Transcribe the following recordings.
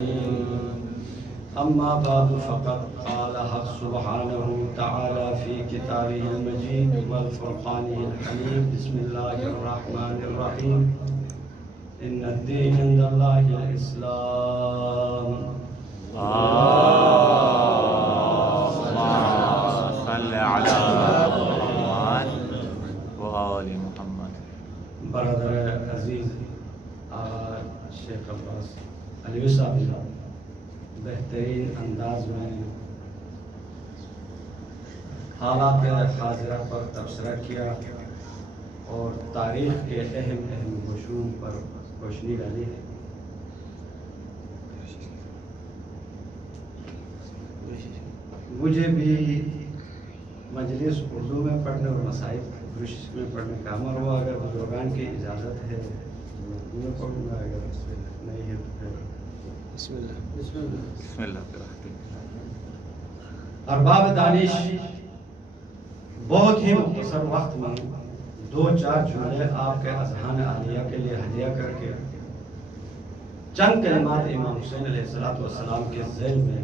أما بعد فقد قال حق سبحانه وتعالى في كتابه المجيد والفرقانه الحميد بسم الله الرحمن الرحيم إن الدين عند الله الإسلام اللهم صل على محمد وآل محمد. برادر عزیز شیخ عباس علیوی صاحب نے بہترین انداز میں حالات حاضرہ پر تبصرہ کیا اور تاریخ کے اہم گوشوں پر روشنی ڈالی ہے۔ مجھے بھی مجلس اردو میں پڑھنے اور مسائل گوشش میں پڑھنے کا امر ہوا، اگر بزرگان کی اجازت ہے اردو میں پڑھوں گا، اگر نہیں ہے تو پھر بسم اللہ بسم اللہ الرحمن ارباب دانش بہت ہی مختصر وقت میں 2-4 جملے آپ کے اذہان عالیہ کے لیے ہدیہ کر کے چند کلمات امام حسین علیہ السلام کے ذیل میں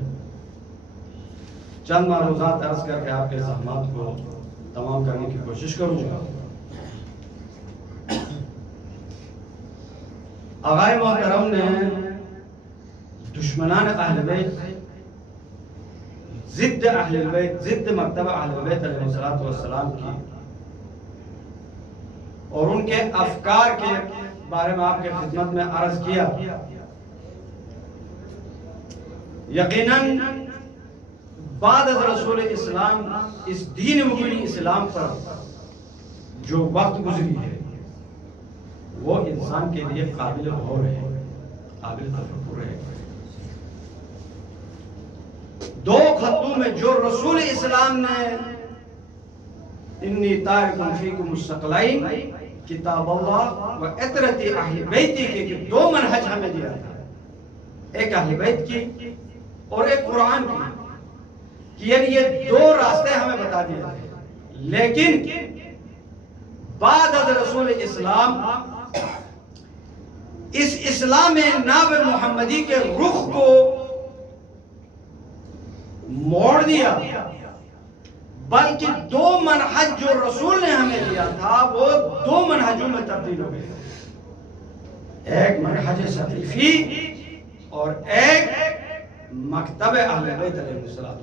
چند معروضات عرض کر کے آپ کے زحمات کو تمام کرنے کی کوشش کروں گا۔ آغائے محترم نے دشمنان اہل بیت، ضد اہل بیت، ضد مکتب اہل بیت علیہ السلام کی اور ان کے افکار کے بارے میں آپ کے خدمت میں عرض کیا۔ یقیناً بعد از رسول اسلام اس دین مبین اسلام پر جو وقت گزری ہے وہ انسان کے لیے قابل غور ہے، قابل تفکر ہے۔ 2 خطوں میں جو رسول اسلام نے انی تارک فیکم الثقلین کتاب اللہ و عطرت اہل بیتی کے 2 منہج ہمیں دیا تھا، ایک اہل بیت کی اور ایک قرآن کی، یعنی یہ 2 راستے ہمیں بتا دیے تھے۔ لیکن بعد از رسول اسلام اس اسلام ناب محمدی کے رخ کو موڑ دیا، بلکہ 2 منہج جو رسول نے ہمیں دیا تھا وہ 2 منہجوں میں تبدیل ہو گئے، ایک منہج ثقیفی اور ایک مکتب اہل بیت علیہ السلام۔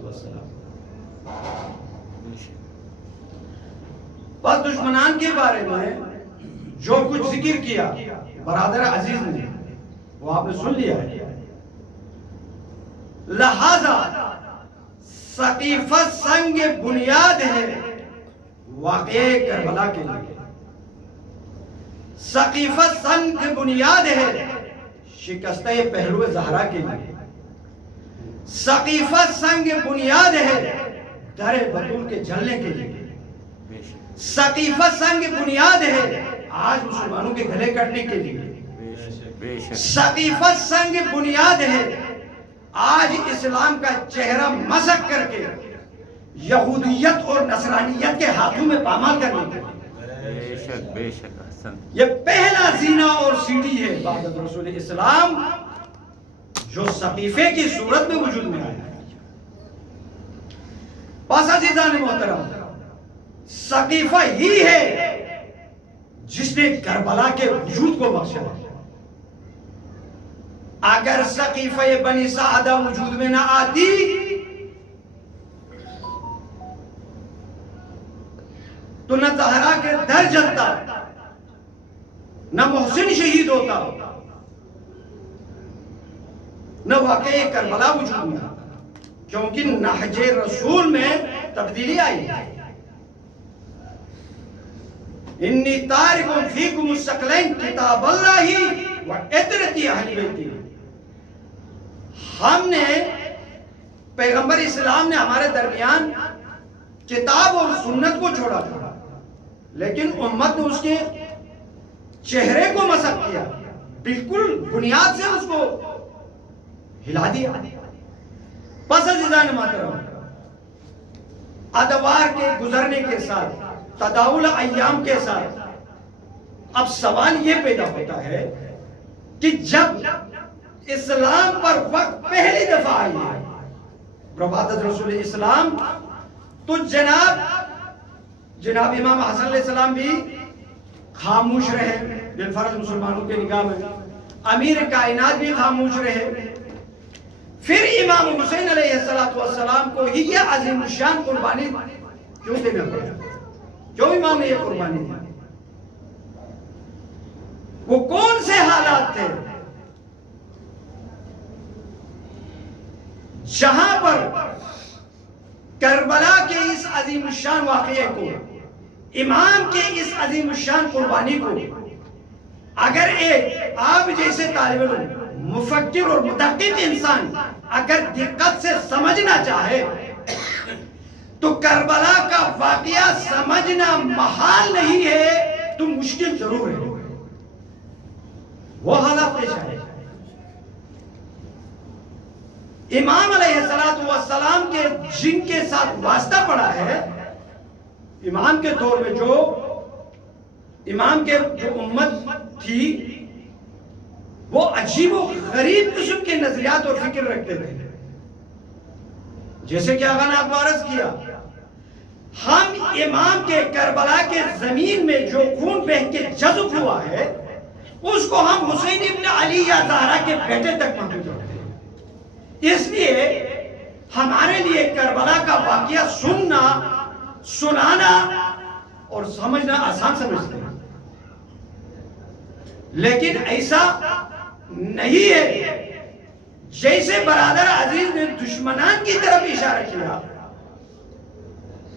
بس دشمنان کے بارے میں جو کچھ ذکر کیا برادر عزیز نے وہ آپ نے سن لیا ہے۔ لہذا ثقیفہ سنگ بنیاد ہے واقعہ کربلا کے لیے، ثقیفہ سنگ بنیاد ہے شکستہ پہلو زہرا کے لیے، ثقیفہ سنگ بنیاد ہے در بطول کے جلنے کے لیے، ثقیفہ سنگ بنیاد ہے آج مسلمانوں کے گلے کٹنے کے لیے، ثقیفہ سنگ بنیاد ہے آج اسلام کا چہرہ مسخ کر کے یہودیت اور نصرانیت کے ہاتھوں میں پامال کرنے کے لیے۔ بے شک حسن، یہ پہلا زینہ اور سیڑھی ہے بعد از رسول اسلام جو ثقیفے کی صورت میں وجود میں آیا ہے۔ پس عزیزان محترم، ثقیفہ ہی ہے جس نے کربلا کے وجود کو بخشا۔ اگر ثقیفہ بنی سعدہ وجود میں نہ آتی تو نہ زہرا کے در جلتا، نہ محسن شہید ہوتا، نہ واقعی کربلا وجود میں آتا، کیونکہ نہج رسول میں تبدیلی آئی ہے۔ انی تارک فیکم الثقلین کتاب اللہ و عطرت اہل بیتی۔ ہم نے پیغمبر اسلام نے ہمارے درمیان کتاب اور سنت کو چھوڑا تھا، لیکن امت نے اس کے چہرے کو مسخ کیا، بالکل بنیاد سے اس کو ہلا دیا۔ پس عزیزان محترم، ادوار کے گزرنے کے ساتھ، تداول ایام کے ساتھ، اب سوال یہ پیدا ہوتا ہے کہ جب اسلام پر وقت پہلی دفعہ آئی ہے رفاقت رسول اسلام، تو جناب امام حسن علیہ السلام بھی خاموش رہے بالفرض مسلمانوں کے نگاہ میں، امیر کائنات بھی خاموش رہے، پھر امام حسین علیہ السلام کو ہی یہ عظیم الشان قربانی کیوں دینا پڑا؟ کیوں امام نے یہ قربانی دی؟ وہ کون سے حالات تھے جہاں پر کربلا کے اس عظیم الشان واقعے کو، امام کے اس عظیم الشان قربانی کو اگر ایک آپ جیسے طالب علم، مفکر اور مدقق انسان اگر دقت سے سمجھنا چاہے تو کربلا کا واقعہ سمجھنا محال نہیں ہے تو مشکل ضرور ہے۔ وہ حالات پیش آئے، امام علیہ السلام کے جن کے ساتھ واسطہ پڑا ہے، امام کے دور میں جو امت تھی وہ عجیب و غریب قسم کے نظریات اور فکر رکھتے تھے، جیسے کہ آقا نے آپ کو عرض کیا، ہم امام کے کربلا کے زمین میں جو خون بہہ کے جذب ہوا ہے اس کو ہم حسین ابن علی یا زہرا کے بیٹے تک محدود کرتے ہیں، اس لیے ہمارے لیے کربلا کا واقعہ سننا، سنانا اور سمجھنا آسان سمجھتے ہیں، لیکن ایسا نہیں ہے جیسے برادر عزیز نے دشمنان کی طرف اشارہ کیا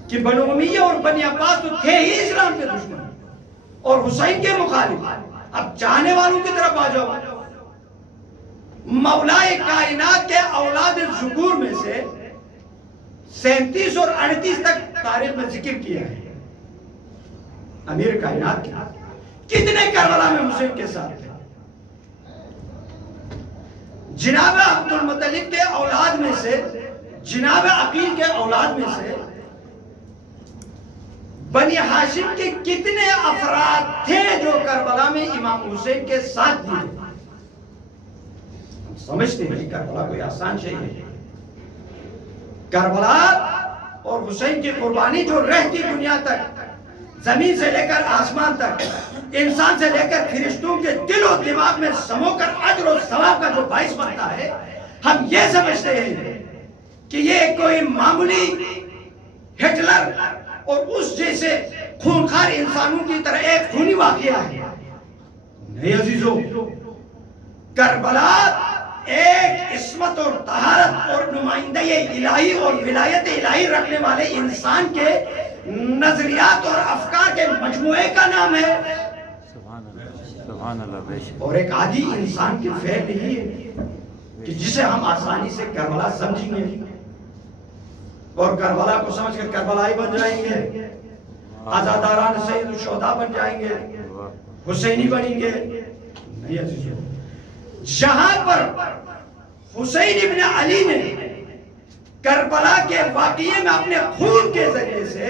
کہ بنو امیہ اور بنی عباس تو تھے ہی اسلام کے دشمن اور حسین کے مخالف، اب چاہنے والوں کی طرف آ جاؤ۔ مولائے کائنات کے اولاد ذکور میں سے 37 اور 38 تک تاریخ میں ذکر کیا ہے، امیر کائنات کے کتنے کربلا میں حسین کے ساتھ تھے؟ جناب عبد المطلب کے اولاد میں سے، جناب عقیل کے اولاد میں سے بنی ہاشم کے کتنے افراد تھے جو کربلا میں امام حسین کے ساتھ دیے؟ ہم سمجھتے ہیں کربلا کوئی آسان شئی ہے، کربلا اور حسین کی قربانی جو رہتی دنیا تک، زمین سے لے کر آسمان تک، انسان سے لے کر فرشتوں کے دل و دماغ میں سمو کر اجر و ثواب کا جو باعث بنتا ہے، ہم یہ سمجھتے ہیں کہ یہ کوئی معمولی ہٹلر اور اس جیسے خونخوار انسانوں کی طرح ایک خونی واقعہ ہے۔ نہیں عزیزو، کربلا ایک عصمت اور طہارت اور نمائندگی الہی اور ولایت الہی رکھنے والے انسان کے نظریات اور افکار کے مجموعے کا نام ہے، سبحان اللہ، بے شک، اور ایک عادی انسان کی فعل نہیں ہے کہ جسے ہم آسانی سے کربلا سمجھیں گے اور کربلا کو سمجھ کر کربلائی بن جائیں گے، آزاداران سید الشہداء بن جائیں گے، حسینی بنیں گے۔ نہیں عزیزو، جہاں پر حسین ابن علی نے کربلا کے واقعے میں اپنے خون کے ذریعے سے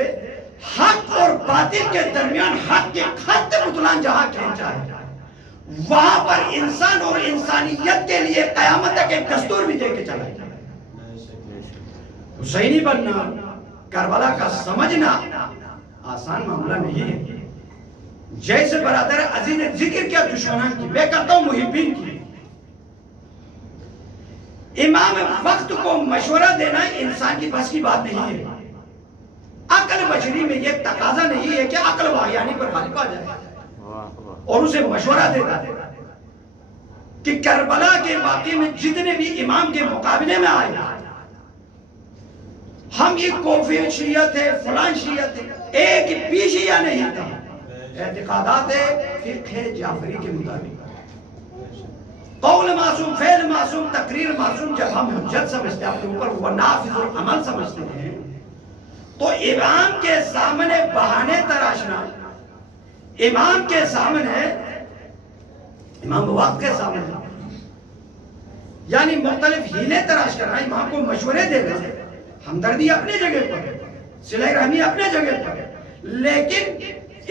حق اور باطل کے درمیان حق کے خط بطلان جہاں کھینچا ہے، وہاں پر انسان اور انسانیت کے لیے قیامت تک ایک دستور بھی دے کے چلا ہے۔ حسینی بننا، کربلا کا سمجھنا آسان معاملہ نہیں ہے، جیسے برادر عزیز نے ذکر کیا دشمنان کی، میں کرتا ہوں محبین کی۔ امام وقت کو مشورہ دینا انسان کی بس کی بات نہیں ہے، عقل بشری میں یہ تقاضا نہیں ہے کہ عقل واہیانی پر غالب آ جائے اور اسے مشورہ دیتا ہے کہ کربلا کے واقعے میں جتنے بھی امام کے مقابلے میں آئے، ہم یہ کوفی شیعت ہے، فلان شیعت ہے، ایک بھی شیعہ نہیں تھا، اعتقادات فقہ جعفری کے مطابق، قول معصوم، فعل معصوم، تقریر معصوم، جب ہم حجت سمجھتے ہیں اپنے اوپر وہ نافذ العمل سمجھتے ہیں، تو امام کے سامنے بہانے تراشنا، امام کے سامنے، امام وقت کے سامنے یعنی مختلف ہیلے تراش کرنا، امام کو مشورے دینا، ہمدردی اپنے جگہ پر، صلہ رحمی اپنے جگہ پر، لیکن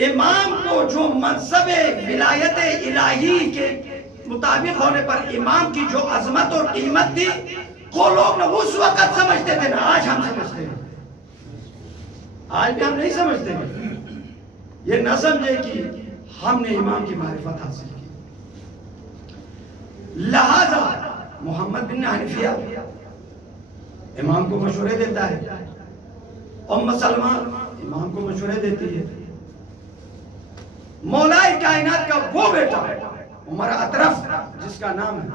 امام کو جو منصب ولایت الہی کے مطابق ہونے پر امام کی جو عظمت اور قیمت تھی وہ لوگ نہ اس وقت سمجھتے تھے، نہ آج ہم سمجھتے ہیں. آج بھی ہم نہیں سمجھتے ہیں. یہ نہ سمجھے کہ ہم نے امام کی معرفت حاصل کی. لہذا محمد بن حنفیہ امام کو مشورے دیتا ہے، ام سلمہ امام کو مشورے دیتی ہے. مولائے کائنات کا وہ بیٹا عمر اطرف جس کا نام ہے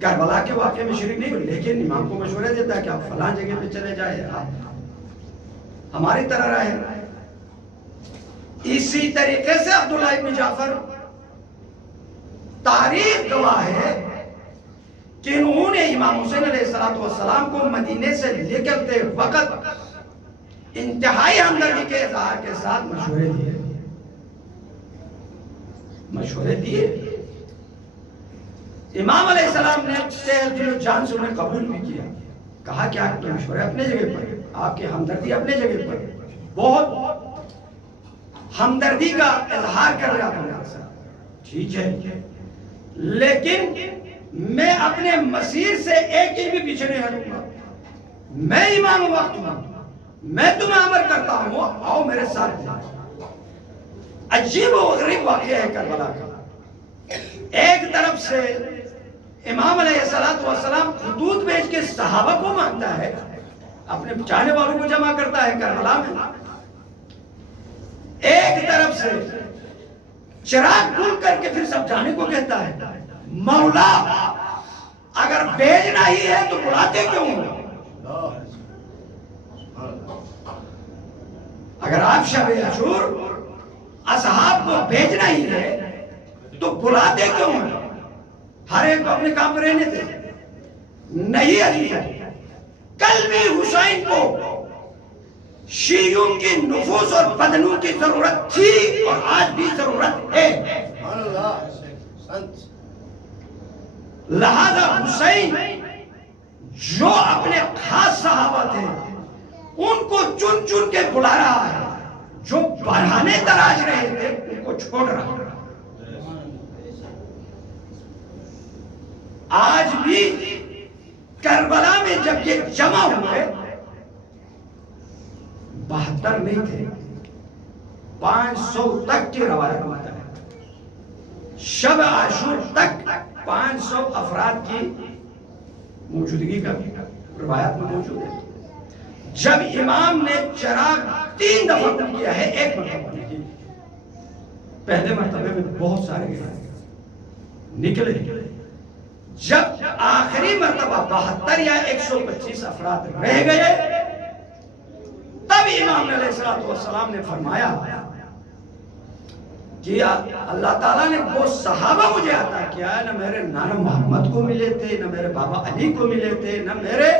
کربلا کے واقعے میں شریک نہیں، لیکن امام کو مشورے دیتا ہے کہ آپ فلاں جگہ پہ چلے جائیں، آپ ہماری طرح رہے. اسی طریقے سے عبداللہ ابن جعفر تاریخ گواہ ہے کہ انہوں نے امام حسین علیہ السلام کو مدینے سے نکلتے وقت انتہائی ہمدردی کے اظہار کے ساتھ مشورے دیے. امام علیہ السلام نے دل و جان سے انہیں قبول بھی کیا. کہا کہ آپ کے مشورے اپنے جگہ پر، آپ کی ہمدردی اپنے جگہ پر، بہت ہمدردی کا اظہار کر رہا تھا. ٹھیک ہے، لیکن میں اپنے مسیر سے ایک انچ بھی پیچھے نہیں ہٹوں گا. میں امام وقت ہوں، میں تمہیں امر کرتا ہوں، آؤ میرے ساتھ جاؤ. عجیب و غریب واقعہ ہے کربلا کا. ایک طرف سے امام علیہ السلام خطوط بھیج کے صحابہ کو مانتا ہے، اپنے چاہنے والوں کو جمع کرتا ہے کربلا میں. ایک طرف سے چراغ کھول کر کے پھر سب جانے کو کہتا ہے. مولا اگر بھیجنا ہی ہے تو بلاتے کیوں ہو؟ اگر آپ شب عاشور اصحاب کو بھیجنا ہی ہے تو بلاتے کیوں ہیں؟ ہر ایک کو اپنے کام پر رہنے دے. نہیں علی ہے، کل بھی حسین کو شیعوں کی نفوس اور بدنوں کی ضرورت تھی اور آج بھی ضرورت ہے. لہذا حسین جو اپنے خاص صحابہ تھے ان کو چن چن کے بلا رہا ہے، جو بہانے تراش رہے تھے ان کو چھوڑ رہا ہے. آج بھی کربلا میں جب یہ جمع ہوئے 72 نہیں تھے، 500 تک کی روایت ہوتا ہے. شب عاشور تک 500 افراد کی موجودگی کا روایت میں موجود ہے. جب امام نے چراغ 3 دفعہ کیا ہے، ایک مرتبہ نہیں. پہلے مرتبے میں بہت سارے نکلے. جب آخری مرتبہ 72 یا 125 افراد رہ گئے تب امام علیہ السلام نے فرمایا کہ اللہ تعالیٰ نے وہ صحابہ مجھے عطا کیا ہے، نہ میرے نانا محمد کو ملے تھے، نہ میرے بابا علی کو ملے تھے، نہ میرے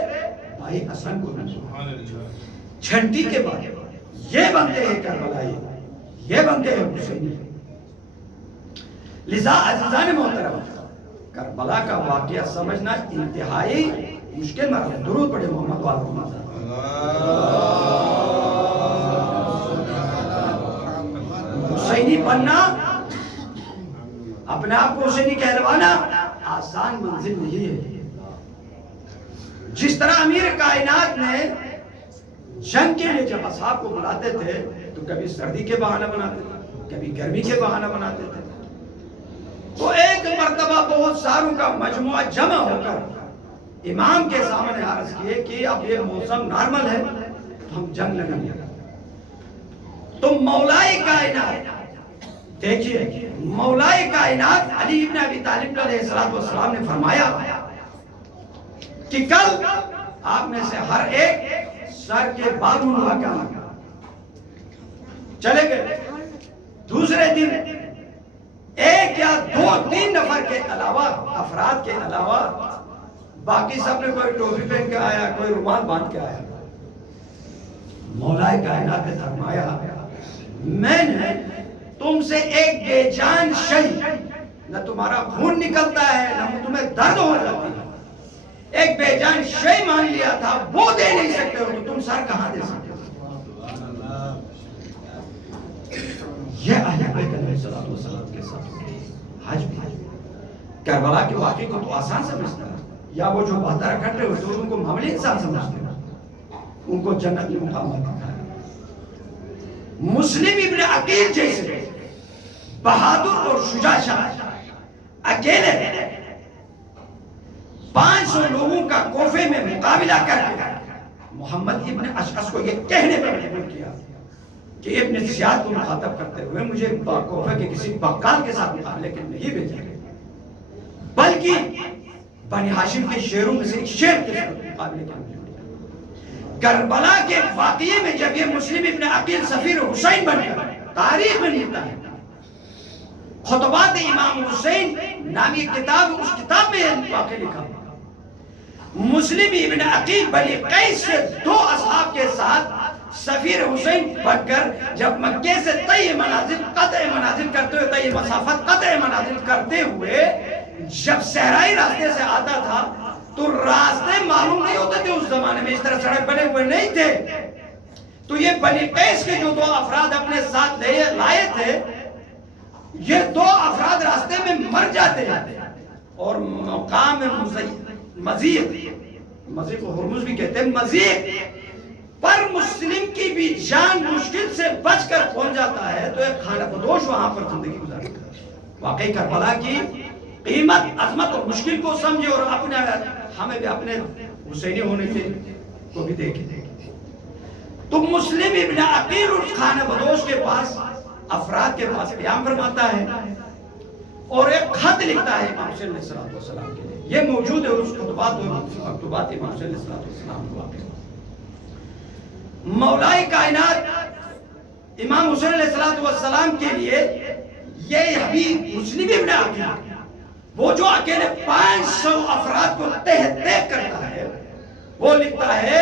بھائی حسن کو ملے. چھنٹی کے بعد یہ بنتے ہیں کربلائی، یہ بنتے ہیں حسینی. لذا عزیزان محترم، کربلا کا واقعہ سمجھنا انتہائی مشکل مرحلہ. درود پڑھے محمد والد. حسینی بننا، اپنے آپ کو حسینی کہلوانا آسان منزل نہیں ہے. جس طرح امیر کائنات نے جنگ کے لیے جب اصحاب کو بلاتے تھے تو کبھی سردی کے بہانہ بناتے تھے، کبھی گرمی کے بہانہ بناتے تھے. تو ایک مرتبہ بہت ساروں کا مجموعہ جمع ہو کر امام کے سامنے عرض کیے کہ اب یہ موسم نارمل ہے تو ہم جنگ لڑیں گے. تو مولائے کائنات دیکھیے، مولائے کائنات علی ابن ابی طالب علیہ السلام نے فرمایا کہ کل آپ میں سے ہر ایک سر کے بال منڈوا کے آنا. چلے گئے. دوسرے دن ایک یا 2-3 نفر کے علاوہ، افراد کے علاوہ باقی سب نے کوئی ٹوپی پہن کے آیا، کوئی رومال باندھ کے آیا. مولا کائنات نے فرمایا میں نے تم سے ایک بے جان شے، نہ تمہارا خون نکلتا ہے نہ تمہیں درد ہو جاتی ہے، ایک بے جان شے مان لیا تھا، وہ دے نہیں سکتے ہو تو تم سر کہاں دے سکتے ہو؟ یہ اہل بیت علیہ السلام کے ساتھ آج بھی کربلا کے واقعے کو تو آسان سمجھتا ہے، یا وہ جو بہتر اکٹھے ہوتے ہیں ان کو معاملے انسان سمجھتے ہیں، ان کو جنت میں مقام ملتا ہے۔ مسلم ابن عقیل جیسے بہادر اور شجاع شاہ اکیلے 500 لوگوں کا کوفے میں مقابلہ کر کے محمد ابن اشعث کو یہ کہنے پر مجبور کیا کہ ابن زیاد کو مخاطب کرتے ہوئے مجھے کوفے کے کسی بقال کے ساتھ مقابلے کے نہیں بھیجا بلکہ بنی ہاشم کے شیروں میں سے ایک شیر کے ساتھ مقابلے کے لیے۔ کربلا کے واقعے میں جب یہ مسلم ابن عقیل سفیر حسین بن کر تاریخ میں ملتا ہے، خطبات امام حسین نامی ایک کتاب، اس کتاب میں یہ واقعہ لکھا ہوا مسلم ابن عقیل بنی قیس سے 2 اصحاب کے ساتھ سفیر حسین بن کر جب مکے سے طی منازل قطع منازل کرتے ہوئے، طی مسافت قطع منازل کرتے ہوئے جب صحرائی راستے سے آتا تھا تو راستے معلوم نہیں ہوتے تھے، اس زمانے میں اس طرح سڑک بنے ہوئے نہیں تھے، تو یہ بنی قیس کے جو 2 افراد اپنے ساتھ لائے تھے، یہ 2 افراد راستے میں مر جاتے ہیں اور مقام مزیق کو ہرمز بھی کہتے ہیں، مزیق پر مسلم کی بھی جان مشکل سے بچ کر پہنچ جاتا ہے، تو ایک خانہ بدوش وہاں پر زندگی گزارتا ہے۔ واقعی کربلا کی قیمت، عظمت اور مشکل کو سمجھے اور اپنے ہمیں بھی اپنے حسینی ہونے کے کو بھی دیکھیں۔ تو مسلم ابن عقیل اس خانہ بدوش کے پاس، افراد کے پاس قیام فرماتا ہے اور ایک خط لکھتا ہے امام حسین علیہ السلام کے لیے۔ یہ موجود ہے اس خطبات اور مکتوبات امام حسین علیہ السلام کے واقعے۔ مولائے کائنات امام حسین علیہ السلام کے لیے یہ حبیب مسلم ابن عقیل، وہ جو اکیلے 500 افراد کو تہ کرتا ہے، وہ لکھتا ہے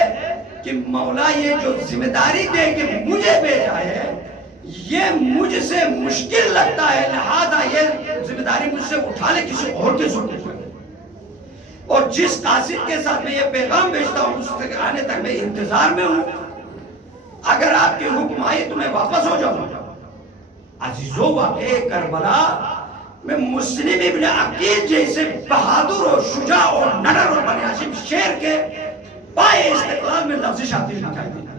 کہ مولا یہ جو ذمہ داری دے کے مجھے بھیجا ہے یہ مجھ سے مشکل لگتا ہے، لہذا یہ ذمہ داری مجھ سے اٹھا لے کسی اور کے ذمہ پر، اور جس قاصد کے ساتھ میں یہ پیغام بھیجتا ہوں اس تک آنے تک میں انتظار میں ہوں، اگر آپ کے حکم آئے تو میں واپس ہو جاؤں گا۔ عزیزو، واقعہ کربلا میں مسلم ابن عقیل جیسے بہادر اور شجاع اور نڈر اور بنی ہاشم شیر کے پائے استقلال میں لفظش آتی دکھائی دینا،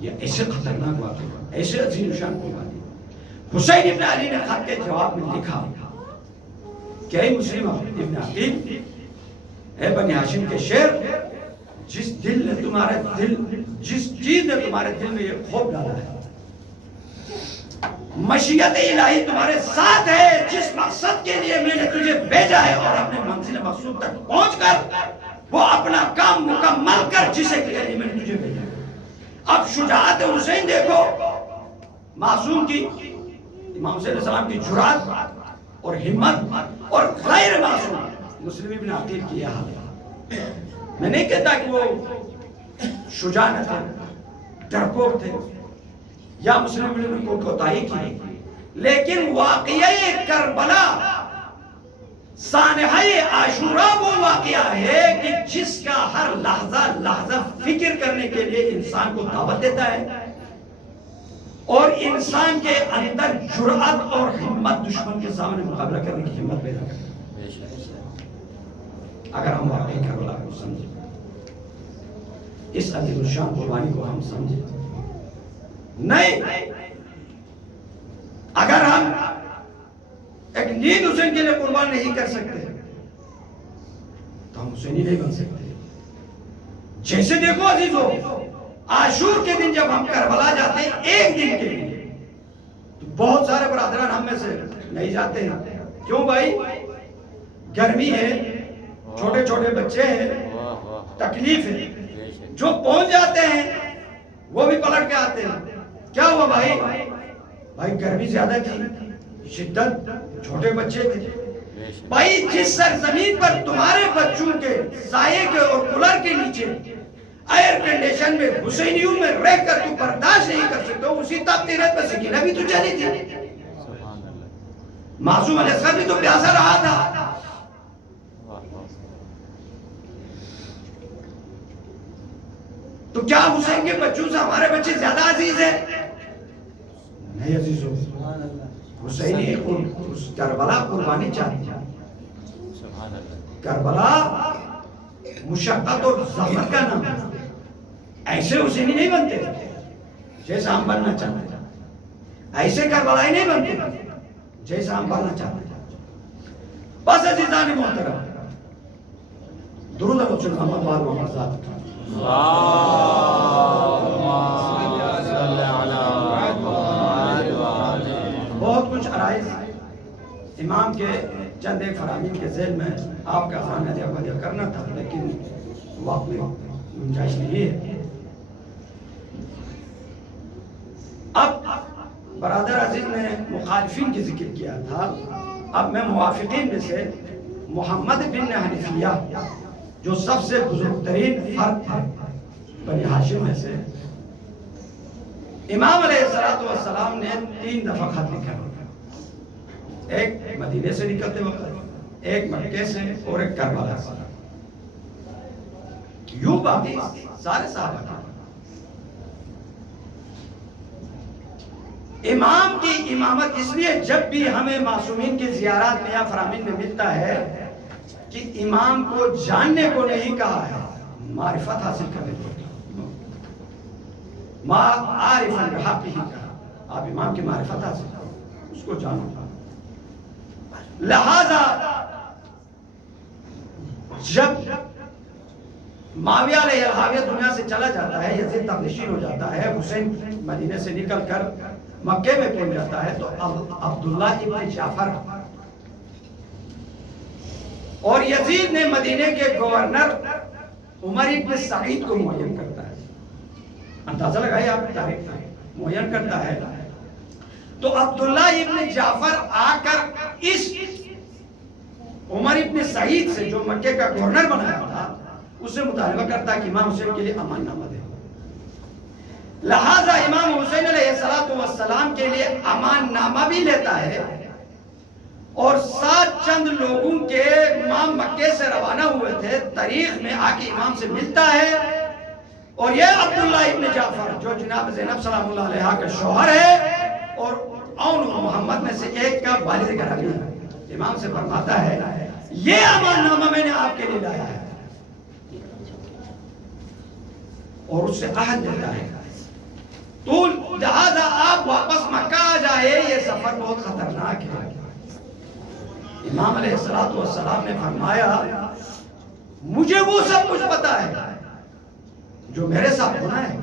یہ ایسے خطرناک واقعہ، ایسے عظیم شان قربانی۔ حسین ابن علی نے خط کے جواب میں لکھا کہ اے مسلم ابن عقیل، اے بنی ہاشم کے شیر، جس چیز نے تمہارے دل میں یہ خوف ڈالا ہے، مشیت الہی تمہارے ساتھ ہے، جس مقصد کے لیے میں نے تجھے بھیجا ہے، اور اپنے منزل مقصود تک پہنچ کر وہ اپنا کام مکمل کر جسے کے لیے میں نے تجھے بھیجا۔ اب شجاعت حسین دیکھو، معصوم کی، امام صلی اللہ علیہ وسلم کی جرات اور ہمت، اور غیر معصوم مسلم ابن عقیل کی یہ حال ہے۔ میں نہیں کہتا کہ وہ شجاع نہ تھے، ڈرپوک تھے، یا مسلم نے کو کوتاہی کی، لیکن واقعہ کربلا، سانحہ عاشورہ وہ واقعہ ہے کہ جس کا ہر لحظہ لحظہ فکر کرنے کے لیے انسان کو دعوت دیتا ہے، اور انسان کے اندر جرأت اور ہمت دشمن کے سامنے مقابلہ کرنے کی ہمت پیدا کرتا ہے۔ اگر ہم واقعی کربلا کو سمجھیں، اس عظیم الشان قربانی کو ہم سمجھیں، نہیں اگر ہم ایک نیند حسین کے لیے قربان نہیں کر سکتے تو ہم حسینی نہیں بن سکتے۔ جیسے دیکھو عزیزو، عاشور کے دن جب ہم کربلا جاتے ہیں ایک دن کے لیے، تو بہت سارے برادران ہم میں سے نہیں جاتے ہیں۔ کیوں بھائی؟ گرمی ہے، چھوٹے چھوٹے بچے ہیں، تکلیف ہے۔ جو پہنچ جاتے ہیں وہ بھی پلٹ کے آتے ہیں، کیا ہوا بھائی؟ بھائی گرمی زیادہ تھی، شدت، چھوٹے بچے تھے۔ بھائی جس سرزمین پر تمہارے بچوں کے سائے کے اور کولر کے نیچے ایئر کنڈیشن میں حسینیوں میں رہ کر تو برداشت نہیں کر سکتے، اسی تابتی رات پر سکینہ بھی تو چلی تھی، معصوم علیہ السلام بھی تو پیاسا رہا تھا۔ تو کیا حسین کے بچوں سے ہمارے بچے زیادہ عزیز ہیں؟ نہیں عزیزو، حسینی کربلا قربانی چاہتی ہے، کربلا مشقت اور زحمت کا نام ہے. ایسے حسینی نہیں بنتے جیسا ہم بننا چاہتے ہیں. ایسے کربلائی نہیں بنتے جیسا ہم بننا چاہتے ہیں. بس عزیزان محترم، درود و سلام محمد و آل محمد ذات. بہت کچھ عرائض امام کے چند ایک فرامین کے ذیل میں آپ کا خانہ دیا کرنا تھا، لیکن وقت میں گنجائش نہیں ہے. اب برادر عزیز نے مخالفین کی ذکر کیا تھا، اب میں موافقین میں سے محمد بن حنیفیہ جو سب سے بزرگ ترین فرد ہے بنی ہاشم میں سے، امام علیہ السلام نے 3 دفعہ خط لکھا. ایک مدینے سے نکلتے وقت، ایک مکے سے، اور ایک کربلا سے. یوں باقی سارے صحابہ کا. امام کی امامت اس لیے جب بھی ہمیں معصومین کی زیارات میں یا فرامین میں ملتا ہے کہ امام کو جاننے کو نہیں کہا ہے، معرفت حاصل کرنے کو کہا. ما عارفاً بحق ہی کہا. آپ امام کی معرفت حاصل کرو، اس کو جانو. لہذا جب معاویہ علیہ الحاویہ دنیا سے چلا جاتا ہے، یزید تبنشین ہو جاتا ہے، حسین مدینے سے نکل کر مکے میں پہنچ جاتا ہے، تو عبداللہ ابن جعفر اور یزید نے مدینے کے گورنر عمر ابن سعید کو معین کرتا ہے. اندازہ لگائے آپ تاریخ معین کرتا ہے. تو عبداللہ ابن جعفر آ کر اس عمر ابن سعید سے جو مکے کا گورنر بنایا تھا اس سے مطالبہ کرتا ہے کہ امام حسین کے لیے امان نامہ دے. لہذا امام حسین علیہ السلام کے لیے امان نامہ بھی لیتا ہے، اور 7 چند لوگوں کے امام مکے سے روانہ ہوئے تھے طریق میں آ کے امام سے ملتا ہے. اور یہ عبداللہ ابن جعفر جو جناب زینب سلام اللہ علیہا کا شوہر ہے اور اون محمد میں سے ایک کا والد گرامی ہے، امام سے فرماتا ہے یہ امان نامہ میں نے آپ کے لیے لایا ہے، اور اس سے عہد دیتا ہے تو لہذا آپ واپس مکہ آ جائے، یہ سفر بہت خطرناک ہے. امام علیہ السلام نے فرمایا مجھے وہ سب کچھ پتا ہے جو میرے ساتھ ہونا ہے،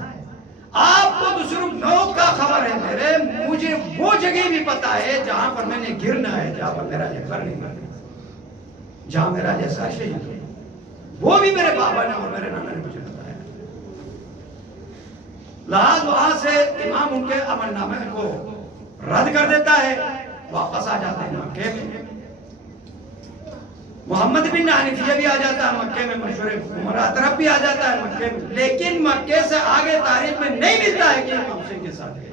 آپ کو تو صرف موت کا خبر ہے. مجھے وہ جگہ بھی پتا ہے جہاں پر میں نے گرنا ہے، جہاں پر میرا جگر نہیں مرنا، جہاں میرا جیسا شہید ہے، وہ بھی میرے بابا نے اور میرے نانا نے مجھے بتایا. لہذا وہاں سے امام ان کے امن نامے کو رد کر دیتا ہے، واپس آ جاتے ہیں مکے میں. محمد بن حنیفیہ بھی آ جاتا ہے مکے میں، مشہور عمر اطرف بھی آ جاتا ہے مکے میں، لیکن مکے سے آگے تاریخ میں نہیں ملتا ہے کہ امام حسین کے ساتھ گئے.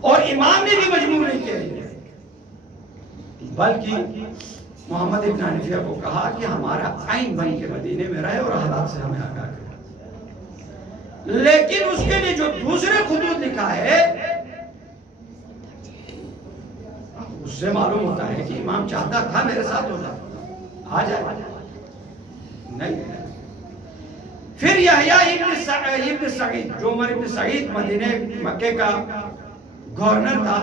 اور امام نے بھی مجبور نہیں کیا، بلکہ محمد بن حنیفیہ کو کہا کہ ہمارا عین بن کے مدینے میں رہے اور حالات سے ہمیں آگاہ کرے. لیکن اس کے لیے جو دوسرے خطوط لکھا ہے اس سے معلوم ہوتا ہے کہ امام چاہتا تھا میرے ساتھ ہو جائے، آ جائے، نہیں. پھر یحییٰ ابن سعید جو عمر ابن سعید مدینے مکے کا گورنر تھا،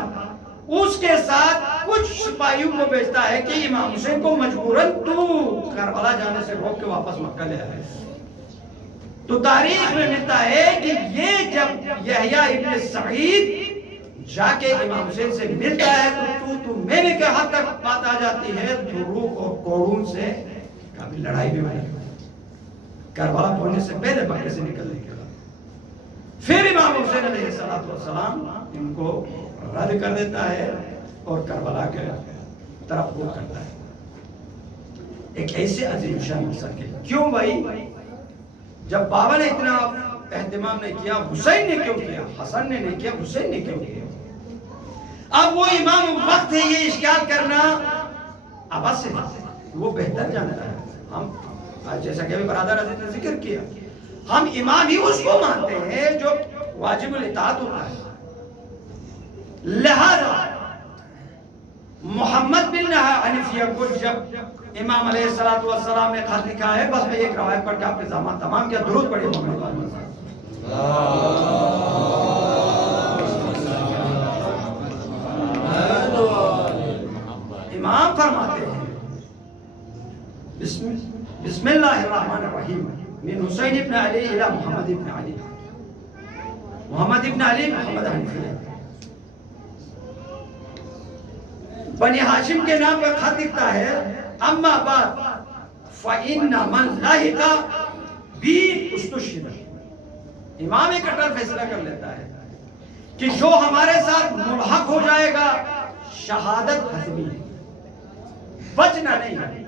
اس کے ساتھ کچھ سپاہیوں کو بھیجتا ہے کہ امام حسین کو مجبوراً تو کربلا جانے سے روک کے واپس مکہ لے آئے. تو تاریخ میں ملتا ہے کہ یہ جب یحییٰ ابن سعید جا کے امام حسین سے ملتا ہے تو میرے کے حد تک بات آ جاتی ہے، دھروک اور قورون سے کبھی لڑائی بھی ہوئی کربلا پہنچنے سے پہلے مکے سے نکلنے کے بعد. پھر امام حسین علیہ السلام ان کو رد کر دیتا ہے اور کربلا کے طرف رخ کرتا ہے. ایک ایسے عظیم شان مسئلہ کے کیوں بھائی جب بابا نے اتنا اہتمام نہیں کیا، حسین نے کیوں کیا؟ حسن نے نہیں کیا، حسین نے کیوں کیا؟ اب وہ امام وقت ہے یہ اشکال کرنا اب سے وہ بہتر جانتا ہے. ہم جیسا کہ ابھی برادر عزیز نے ذکر کیا، ہم امام ہی اس کو مانتے ہیں جو واجب الاطاعت ہوتا ہے. لہذا محمد بن حنفیہ کو جب امام علیہ السلام نے خط لکھا ہے، بس میں ایک روایت پڑھ کے آپ کے زمان تمام کیا، درود پڑھیے محمد۔ امام فرماتے ہیں بسم اللہ الرحمن الرحیم من حسین ابن علی الى محمد ابن علی، محمد ابن علی محمد حنفیہ، بنی ہاشم کے نام پر خط لکھتا ہے، اما بعد فَإِنَّ مَنْ لَحِقَ بِي اُسْتُشْهِدَ، امام ایک اٹل فیصلہ کر لیتا ہے کہ جو ہمارے ساتھ ملحق ہو جائے گا شہادت حتمی ہے، بچنا نہیں ہے۔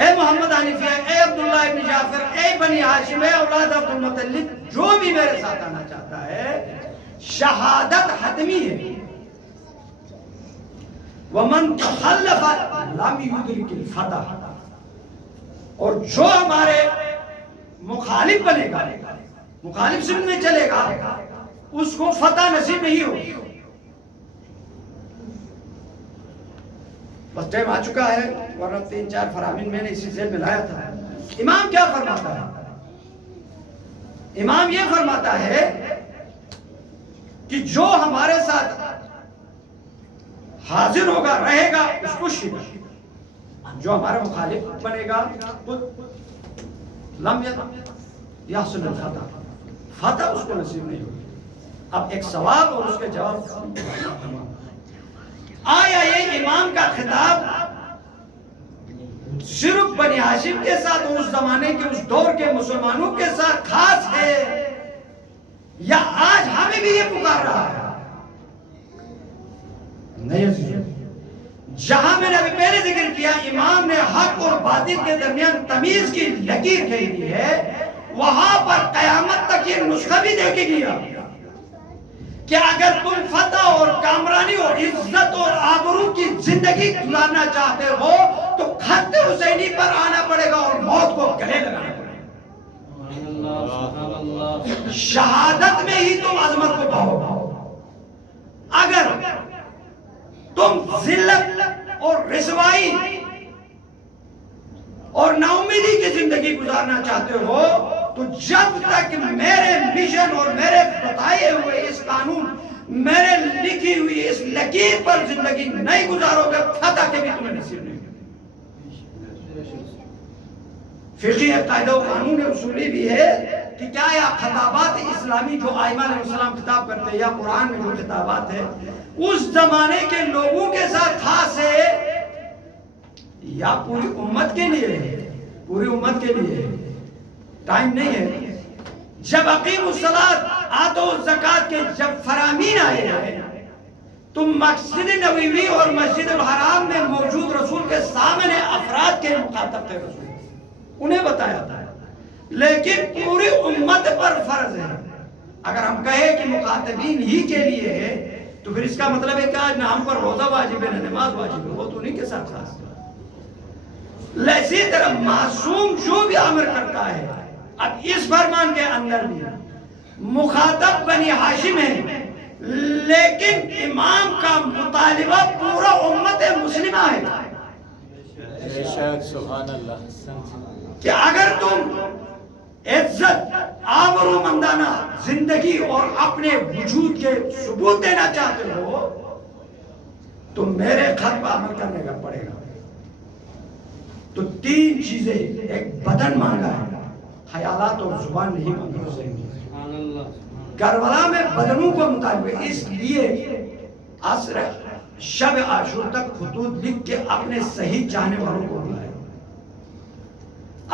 اے محمد حنفیہ، اے عبداللہ ابن جعفر، اے بنی ہاشم، اے اولاد عبد المطلب، جو بھی میرے ساتھ آنا چاہتا ہے شہادت حتمی ہے۔ وَمَنْ تَخَلَّفَ لَمْ يُدْرِكِ الْفَتَحَ، اور جو ہمارے مخالف بنے گا، مخالف سمت میں چلے گا، اس کو فتح نصیب نہیں ہوگی۔ بس ٹائم آ چکا ہے، ورنہ 3-4 فرامین میں نے اسی ذیل میں لایا تھا۔ امام کیا فرماتا ہے؟ امام یہ فرماتا ہے کہ جو ہمارے ساتھ حاضر ہوگا، رہے گا، اس کو شہید، جو ہمارا مخالف بنے گا لم یحصل الفتح، فتح اس کو نصیب نہیں ہوگی۔ اب ایک سوال اور اس کے جواب، آیا یہ امام کا خطاب صرف بنی ہاشم کے ساتھ، اس زمانے کے اس دور کے مسلمانوں کے ساتھ خاص ہے، یا آج ہمیں بھی یہ پکار رہا ہے؟ نہیں عزیزو، جہاں میں نے ابھی پہلے ذکر کیا امام نے حق اور باطل کے درمیان تمیز کی لکیر کھینچی ہے، وہاں پر قیامت تک یہ نسخہ بھی دے کے گیا کہ اگر تم فتح اور کامرانی اور عزت اور آبرو کی زندگی گزارنا چاہتے ہو تو خط حسینی پر آنا پڑے گا اور موت کو گلے لگانا پڑے گا۔ شہادت میں ہی تم عظمت کو پاؤ گے۔ اگر تم ذلت اور رسوائی اور ناامیدی کی زندگی گزارنا چاہتے ہو تو جب تک میرے مشن اور میرے بتائے ہوئے اس قانون، میرے لکھی ہوئی اس لکیر پر زندگی نہیں گزارو گے، فتح کے بھی تمہیں نصیب نہیں ہوگی۔ فقہی قاعدہ و قانون اصولی بھی ہے کہ کیا یا خطابات اسلامی جو ائمہ علیہ السلام خطاب کرتے ہیں یا قرآن میں جو خطابات ہے اس زمانے کے لوگوں کے ساتھ خاص ہے یا پوری امت کے لیے ہے؟ پوری امت کے لیے ہے، ٹائم نہیں ہے۔ جب اقیم الصلاۃ آتو الزکات کے جب فرامین آئے ہیں تو مسجد نبوی اور مسجد الحرام میں موجود رسول کے سامنے افراد کے مخاطب تھے، رسول انہیں بتایا تھا، لیکن پوری امت پر فرض ہے۔ اگر ہم کہیں کہ مخاطبین ہی کے لیے ہے تو پھر اس کا مطلب ہے کہ آج نہ ہم پر روزہ واجب ہے نہ نماز واجب ہے، وہ تو انہیں کے ساتھ خاص ہے۔ اسی طرح معصوم جو بھی امر کرتا ہے، اب اس فرمان کے اندر بھی مخاطب بنی ہاشم ہے، لیکن امام کا مطالبہ پورا امت مسلمہ ہے سبحان اللہ کہ اگر تم عزت، آبرو مندانہ زندگی اور اپنے وجود کے ثبوت دینا چاہتے ہو تو میرے خط پر عمل کرنے کا پڑے گا۔ تو 3 چیزیں، ایک بدن مانگا ہے، خیالات اور زبان نہیں مانگا۔ کربلا میں بدنوں کو مطابق اس لیے عصر شب عاشور تک خطوط لکھ کے اپنے صحیح چاہنے والوں کو بلائے۔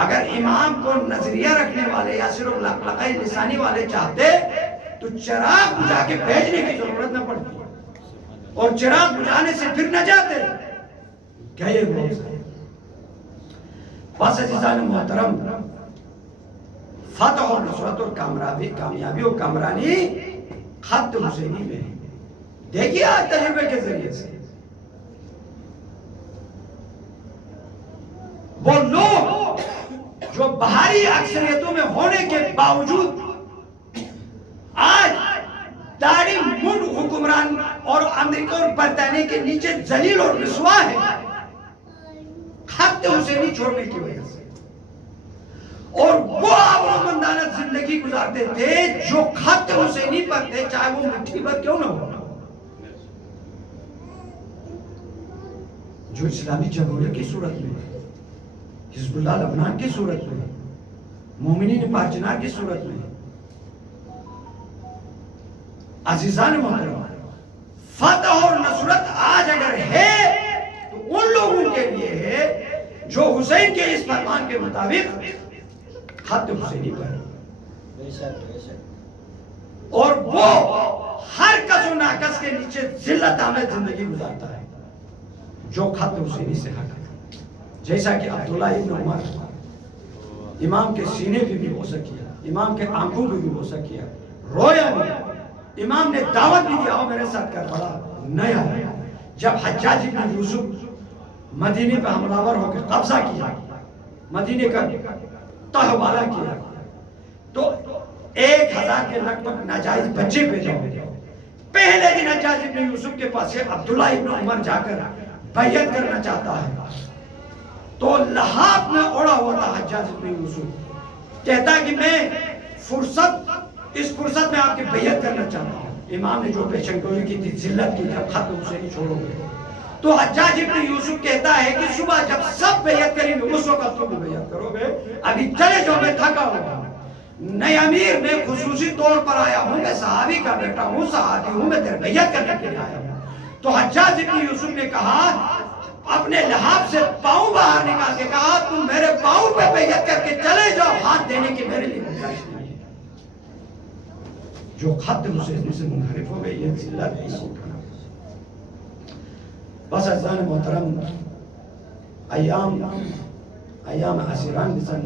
اگر امام کو نظریہ رکھنے والے یا صرف لقلقائی لسانی والے چاہتے تو چراغ بجھا کے بھیجنے کی ضرورت نہ پڑتی، اور چراغ بجھانے سے پھر نہ جاتے۔ کیا یہ بہت ہے؟ بس عزیزان محترم، فتح اور نصرت اور کامیابی اور کامرانی خط حسینی میں ہے۔ دیکھیے آج تجربے کے ذریعے سے وہ لوگ جو بہاری اکثریتوں میں ہونے کے باوجود آج داڑھی منڈ حکمران اور امریکہ اور برطانیہ کے نیچے ذلیل اور رسوا ہے خط حسینی چھوڑنے کی وجہ سے. اور وہ آبرومندانہ زندگی گزارتے تھے جو خط حسینی پر تھے، چاہے وہ مٹھی پر کیوں نہ ہو. جو اسلامی جمہوریہ کی صورت میں، حزب اللہ لبنان کی صورت میں، مومنین پاکستان کی صورت میں. عزیزان محترم، فتح اور نصرت آج اگر ہے تو ان لوگوں کے لیے ہے جو حسین کے اس فرمان کے مطابق خط حسینی پر، اور وہ ہر کس و ناکس کے نیچے ذلت آمیز زندگی گزارتا ہے جو خط حسینی سے ہٹ ہے. جیسا کہ عبداللہ ابن عمر امام کے سینے پہ بھی بوسہ کیا، امام کے آنکھوں پہ بھی بوسہ کیا، رویا بھی. امام نے دعوت بھی دیا، میرے ساتھ کر پڑا نیا. جب حجاج ابن یوسف مدینے پہ حملہ ہو کے قبضہ کیا، مدینے کا تہوارہ کیا، تو 1000 کے لگ بھگ ناجائز بچے پیدا ہو گئے. پہلے دن حجاج ابن یوسف کے پاس سے عبداللہ ابن عمر جا کر بیعت کرنا چاہتا ہے، تو لحاف میں اوڑا ہوا تھا حجاج ابن یوسف. کہتا کہ میں اس فرصت میں آپ کی بیعت کرنا چاہتا ہوں. امام نے جو پیشن گوئی کی تھی، ذلت کی، جب خط حسینی چھوڑو گے. تو حجاج ابن یوسف کہتا ہے کہ صبح جب سب بیعت کریں گے اس وقت تو بھی بیعت کرو گے، ابھی چلے جاؤ، میں تھکا ہوا. نئے امیر میں خصوصی طور پر آیا ہوں، میں صحابی کا بیٹا ہوں، صحابی ہوں، میں تیرے بیعت کرنے کے لیے آیا ہوں. تو حجاج ابن یوسف نے کہا، اپنے لحاف سے پاؤں باہر نکال کے کہا، تم میرے پاؤں پہ بیعت کر کے چلے جاؤ، ہاتھ دینے کی میرے لیے گنجائش نہیں ہے. جو خط حسینی سے منحرف ہو گئی ہے ذلت نہیں ہوگا. بس عزیزان محترم، ایام عسیران بسن